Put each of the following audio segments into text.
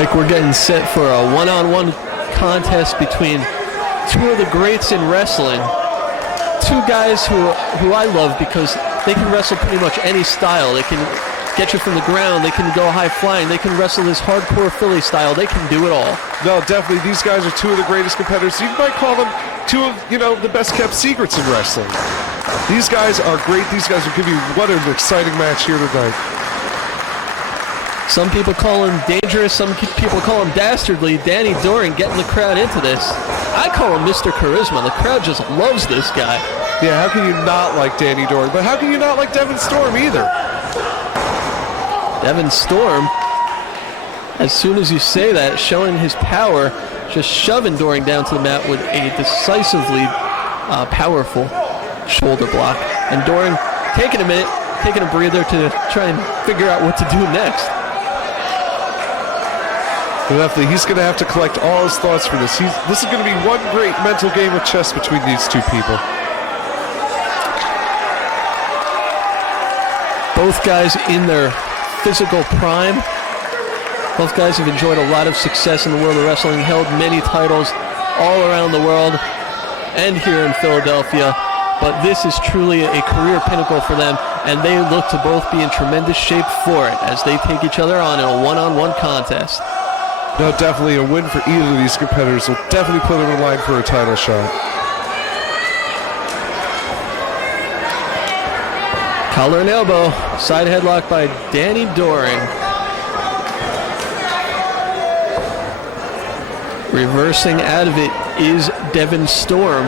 Mike, we're getting set for a one-on-one contest between two of the greats in wrestling. Two guys who I love because they can wrestle pretty much any style. They can get you from the ground. They can go high flying. They can wrestle this hardcore Philly style. They can do it all. No, definitely. These guys are two of the greatest competitors. You might call them two of, the best kept secrets in wrestling. These guys are great. These guys will give you what an exciting match here tonight. Some people call him dangerous. Some people call him dastardly. Danny Doring getting the crowd into this. I call him Mr. Charisma. The crowd just loves this guy. Yeah, how can you not like Danny Doring? But how can you not like Devon Storm either? Devon Storm, as soon as you say that, showing his power, just shoving Doring down to the mat with a decisively powerful shoulder block. And Doring taking a minute, taking a breather to try and figure out what to do next. Definitely, he's going to have to collect all his thoughts for this. This is going to be one great mental game of chess between these two people. Both guys in their physical prime. Both guys have enjoyed a lot of success in the world of wrestling, held many titles all around the world and here in Philadelphia. But this is truly a career pinnacle for them, and they look to both be in tremendous shape for it as they take each other on in a one-on-one contest. No, definitely a win for either of these competitors will definitely put them in line for a title shot. Collar and elbow, side headlock by Danny Doring. Reversing out of it is Devon Storm,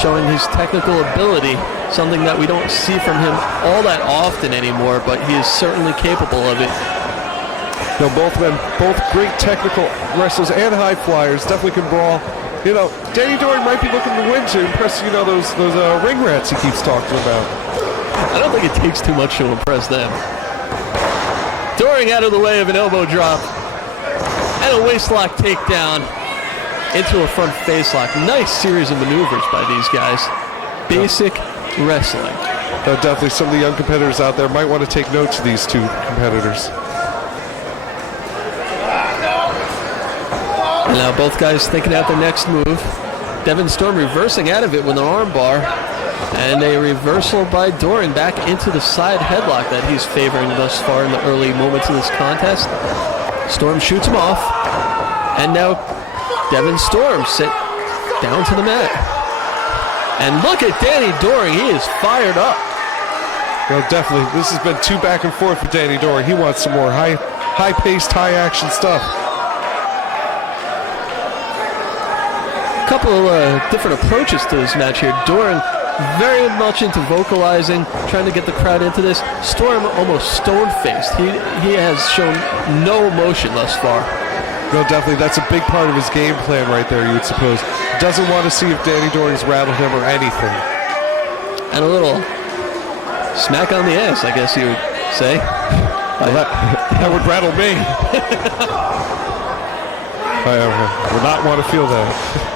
showing his technical ability, something that we don't see from him all that often anymore, but he is certainly capable of it. No, both men, both great technical wrestlers and high flyers, definitely can brawl. Danny Doring might be looking to win to impress, those ring rats he keeps talking about. I don't think it takes too much to impress them. Doring out of the way of an elbow drop and a waistlock takedown into a front face lock. Nice series of maneuvers by these guys. Basic wrestling. No, definitely some of the young competitors out there might want to take notes of these two competitors. And now both guys thinking out the next move. Devon Storm reversing out of it with an arm bar. And a reversal by Doring back into the side headlock that he's favoring thus far in the early moments of this contest. Storm shoots him off. And now Devon Storm sit down to the mat. And look at Danny Doring. He is fired up. Well, definitely. This has been two back and forth for Danny Doring. He wants some more high-paced, high-action stuff. A couple of different approaches to this match here. Doring very much into vocalizing, trying to get the crowd into this. Storm almost stone-faced. He has shown no emotion thus far. No, definitely. That's a big part of his game plan right there, you would suppose. Doesn't want to see if Danny Doring's rattled him or anything. And a little smack on the ass, I guess you would say. Well, that would rattle me. I would not want to feel that.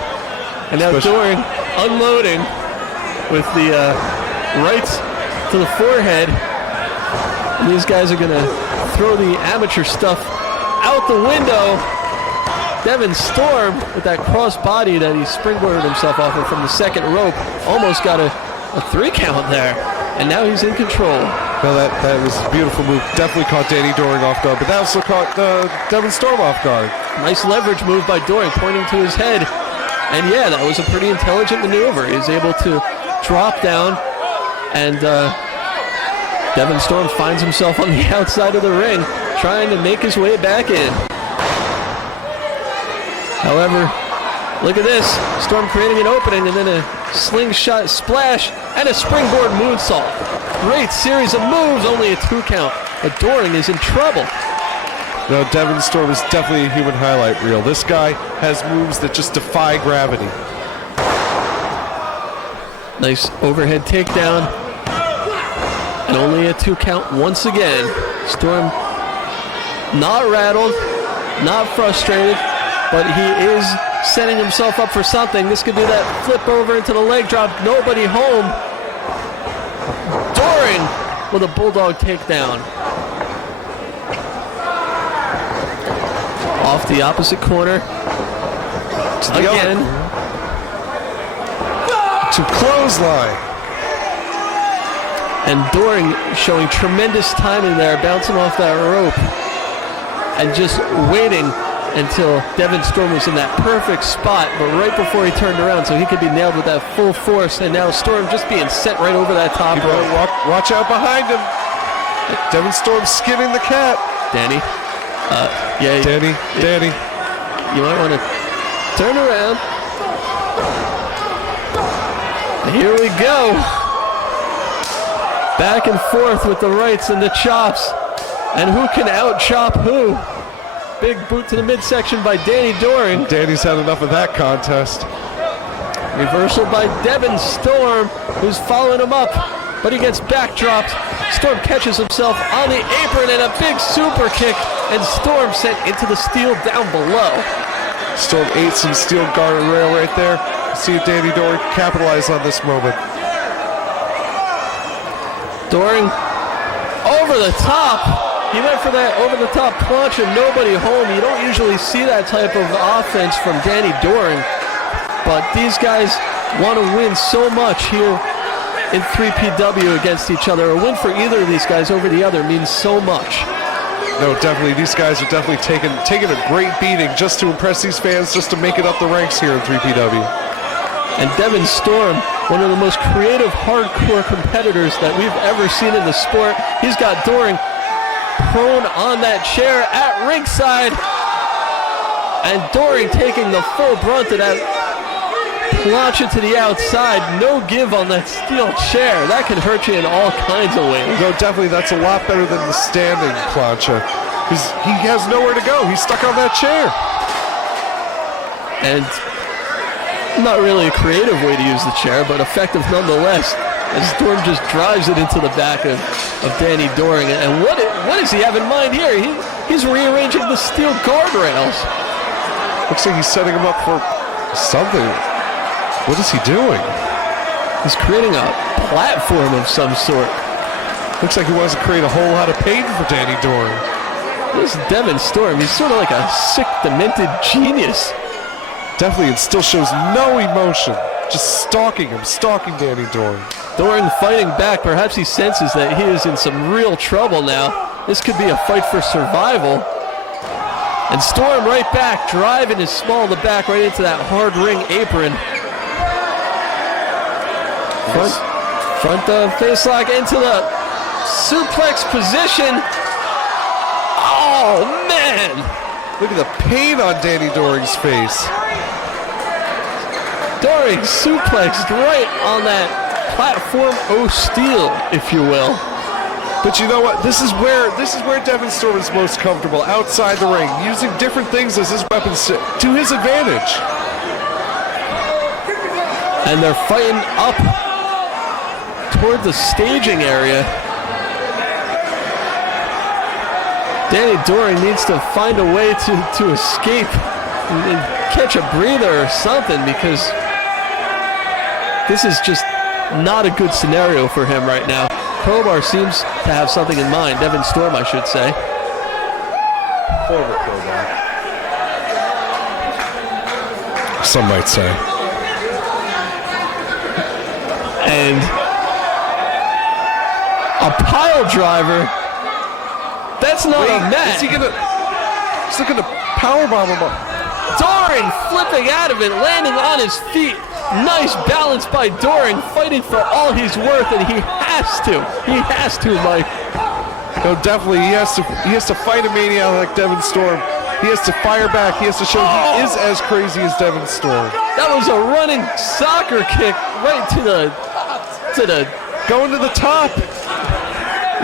And now Doring unloading with the rights to the forehead. And these guys are going to throw the amateur stuff out the window. Devon Storm with that cross body that he springboarded himself off of from the second rope. Almost got a 3 count there. And now he's in control. Well, that was a beautiful move. Definitely caught Danny Doring off guard, but that also caught Devon Storm off guard. Nice leverage move by Doring, pointing to his head. And yeah, that was a pretty intelligent maneuver. He was able to drop down, and Devon Storm finds himself on the outside of the ring, trying to make his way back in. However, look at this. Storm creating an opening, and then a slingshot splash, and a springboard moonsault. Great series of moves, only a 2 count. But Doring is in trouble. No, Devon Storm is definitely a human highlight reel. This guy has moves that just defy gravity. Nice overhead takedown. And only a 2 count once again. Storm not rattled, not frustrated, but he is setting himself up for something. This could be that flip over into the leg drop. Nobody home. Doring with a bulldog takedown. Off the opposite corner. To the Again. To clothesline. And Doring showing tremendous timing there, bouncing off that rope. And just waiting until Devon Storm was in that perfect spot, but right before he turned around so he could be nailed with that full force. And now Storm just being sent right over that top rope. Watch out behind him. Devon Storm skinning the cat. Danny. Yeah. Danny. You might want to turn around. Here we go. Back and forth with the rights and the chops. And who can out-chop who? Big boot to the midsection by Danny Doring. Danny's had enough of that contest. Reversal by Devon Storm, who's following him up, but he gets backdropped. Storm catches himself on the apron and a big super kick, and Storm sent into the steel down below. Storm ate some steel guardrail right there. See if Danny Doring can capitalize on this moment. Doring over the top. He went for that over-the-top punch and nobody home. You don't usually see that type of offense from Danny Doring, but these guys want to win so much here in 3PW against each other. A win for either of these guys over the other means so much. No, definitely. These guys are definitely taking a great beating just to impress these fans, just to make it up the ranks here in 3PW. And Devon Storm, one of the most creative hardcore competitors that we've ever seen in the sport. He's got Doring prone on that chair at ringside, and Doring taking the full brunt of that plancha to the outside. No give on that steel chair. That can hurt you in all kinds of ways. No, definitely that's a lot better than the standing plancha, because he has nowhere to go. He's stuck on that chair. And not really a creative way to use the chair, but effective nonetheless. And Storm just drives it into the back of Danny Doring. And what does he have in mind here? He's rearranging the steel guardrails. Looks like he's setting him up for something. What is he doing? He's creating a platform of some sort. Looks like he wants to create a whole lot of pain for Danny Doring. This Devon Storm, he's sort of like a sick, demented genius. Definitely, it still shows no emotion. Just stalking Danny Doring. Doring fighting back. Perhaps he senses that he is in some real trouble now. This could be a fight for survival. And Storm right back, driving his small of the back right into that hard ring apron. Front face lock into the suplex position. Oh, man! Look at the pain on Danny Doring's face. Doring suplexed right on that platform steel, if you will. But you know what? This is where Devon Storm is most comfortable, outside the ring, using different things as his weapons to his advantage. And they're fighting up toward the staging area. Danny Doring needs to find a way to escape and catch a breather or something, because this is just not a good scenario for him right now. Crowbar seems to have something in mind. Devon Storm, I should say. Former Crowbar. Some might say. And a pile driver. That's not a mat. Is he gonna? He's looking to powerbomb him up. Doring flipping out of it, landing on his feet. Nice balance by Doring, fighting for all he's worth, and he has to. He has to, Mike. No, definitely, he has to fight a maniac like Devon Storm. He has to fire back. He has to show he is as crazy as Devon Storm. That was a running soccer kick right to the going to the top.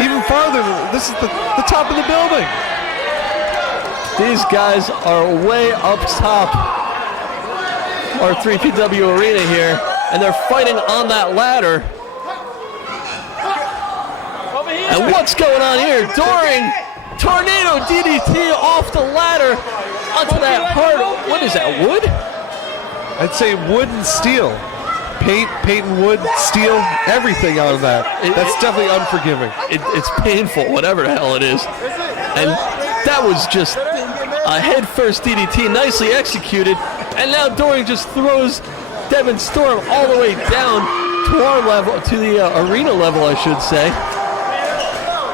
Even farther. This is the top of the building. These guys are way up top our 3PW Arena here, and they're fighting on that ladder. And what's going on here? Doring, tornado DDT off the ladder onto that hard, what is that, wood? I'd say wood and steel. Paint and wood, steel, everything out of that. That's definitely unforgiving. It's painful, whatever the hell it is. And that was just A head-first DDT, nicely executed. And now Doring just throws Devon Storm all the way down to our level, to the arena level, I should say.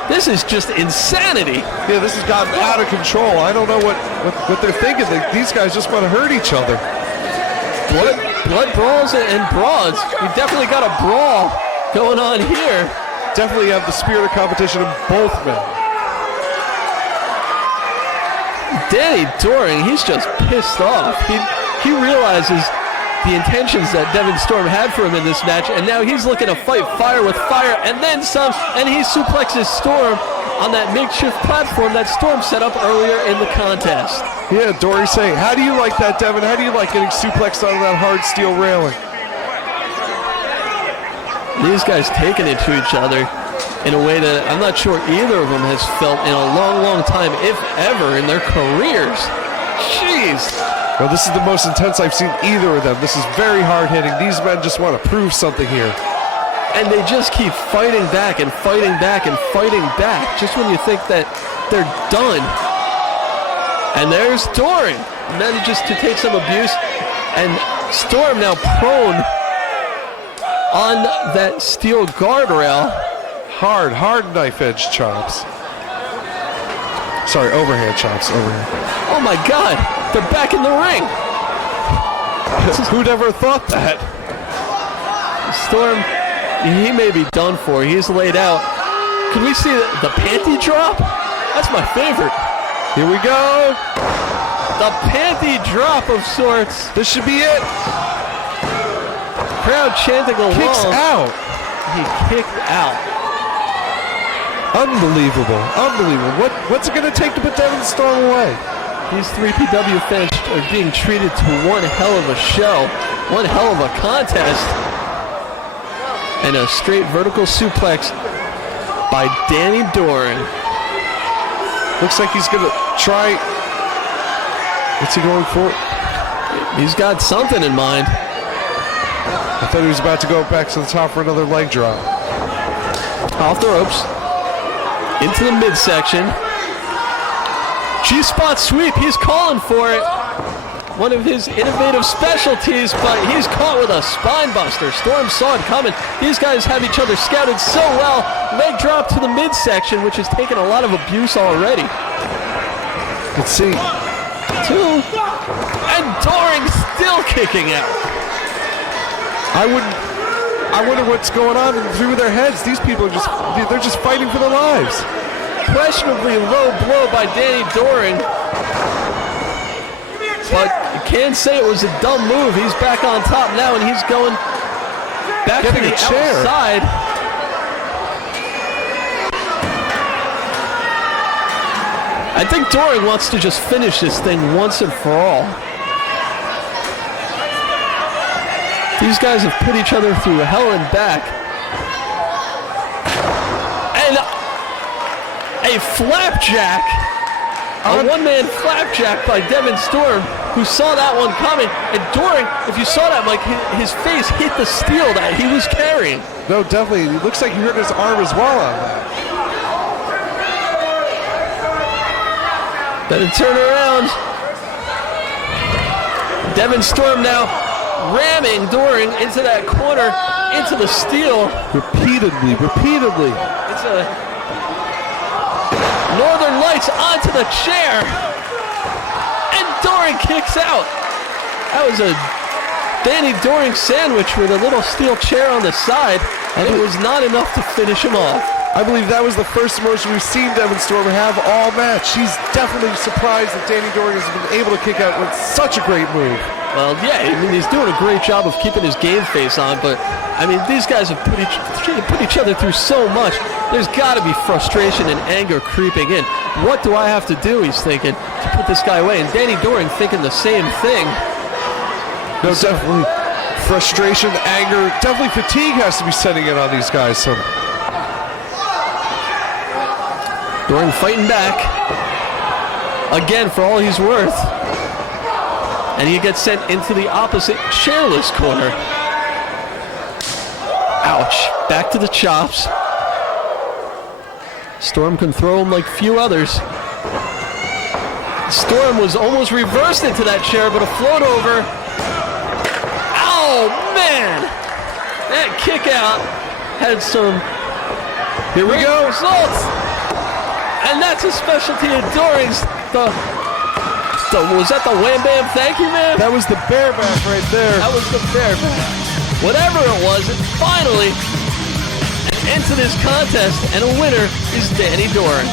This is just insanity. Yeah, this has gotten out of control. I don't know what they're thinking. These guys just want to hurt each other. Blood brawls and brawls. We definitely got a brawl going on here. Definitely have the spirit of competition in both men. Danny Doring, he's just pissed off. He realizes the intentions that Devon Storm had for him in this match, and now he's looking to fight fire with fire, and then some, and he suplexes Storm on that makeshift platform that Storm set up earlier in the contest. Yeah, Dory saying, how do you like that, Devon? How do you like getting suplexed onto that hard steel railing? These guys taking it to each other in a way that I'm not sure either of them has felt in a long, long time, if ever, in their careers. Jeez. Well, this is the most intense I've seen either of them. This is very hard-hitting. These men just want to prove something here. And they just keep fighting back and fighting back and fighting back, just when you think that they're done. And there's Doring, manages to take some abuse, and Storm now prone on that steel guardrail. Hard knife-edge chops. Sorry, overhand chops, overhand. Oh my God, they're back in the ring. Who'd ever thought that? Storm, he may be done for. He's laid out. Can we see the panty drop? That's my favorite. Here we go. The panty drop of sorts. This should be it. Crowd chanting along. Kicks out. He kicked out. Unbelievable. What's it going to take to put Devon Storm away? These three PW fans are being treated to one hell of a show, one hell of a contest, and a straight vertical suplex by Danny Doring. Looks like he's going to try. What's he going for? He's got something in mind. I thought he was about to go back to the top for another leg drop. Off the ropes. Into the midsection. G-spot sweep. He's calling for it. One of his innovative specialties, but he's caught with a spine buster. Storm saw it coming. These guys have each other scouted so well. Leg drop to the midsection, which has taken a lot of abuse already. Let's see. 2. And Doring still kicking out. I wonder what's going on through their heads. These people are they're just fighting for their lives. Questionably low blow by Danny Doring. But you can't say it was a dumb move. He's back on top now, and he's going back to the outside. I think Doring wants to just finish this thing once and for all. These guys have put each other through hell and back. And a flapjack, a one-man flapjack by Devon Storm, who saw that one coming. And Doring, if you saw that, Mike, his face hit the steel that he was carrying. No, definitely. It looks like he hurt his arm as well on that. Better turn around. Devon Storm now ramming Doring into that corner, into the steel. Repeatedly. It's a Northern Lights onto the chair. And Doring kicks out. That was a Danny Doring sandwich with a little steel chair on the side, and it was not enough to finish him off. I believe that was the first emotion we've seen Devon Storm have all match. She's definitely surprised that Danny Doring has been able to kick out with such a great move. Well, yeah, I mean, he's doing a great job of keeping his game face on, but, I mean, these guys have put each other through so much. There's got to be frustration and anger creeping in. What do I have to do, he's thinking, to put this guy away? And Danny Doring thinking the same thing. No, definitely frustration, anger, definitely fatigue has to be setting in on these guys. So Doring fighting back. Again, for all he's worth. And he gets sent into the opposite chairless corner. Ouch. Back to the chops. Storm can throw him like few others. Storm was almost reversed into that chair, but a float over. Oh, man! That kick out had some Here we go. results. And that's a specialty of Doring's. Was that the Wham Bam Thank You Man? That was the bareback right there. That was the bear. Whatever it was, finally, an end to this contest, and a winner is Danny Doring.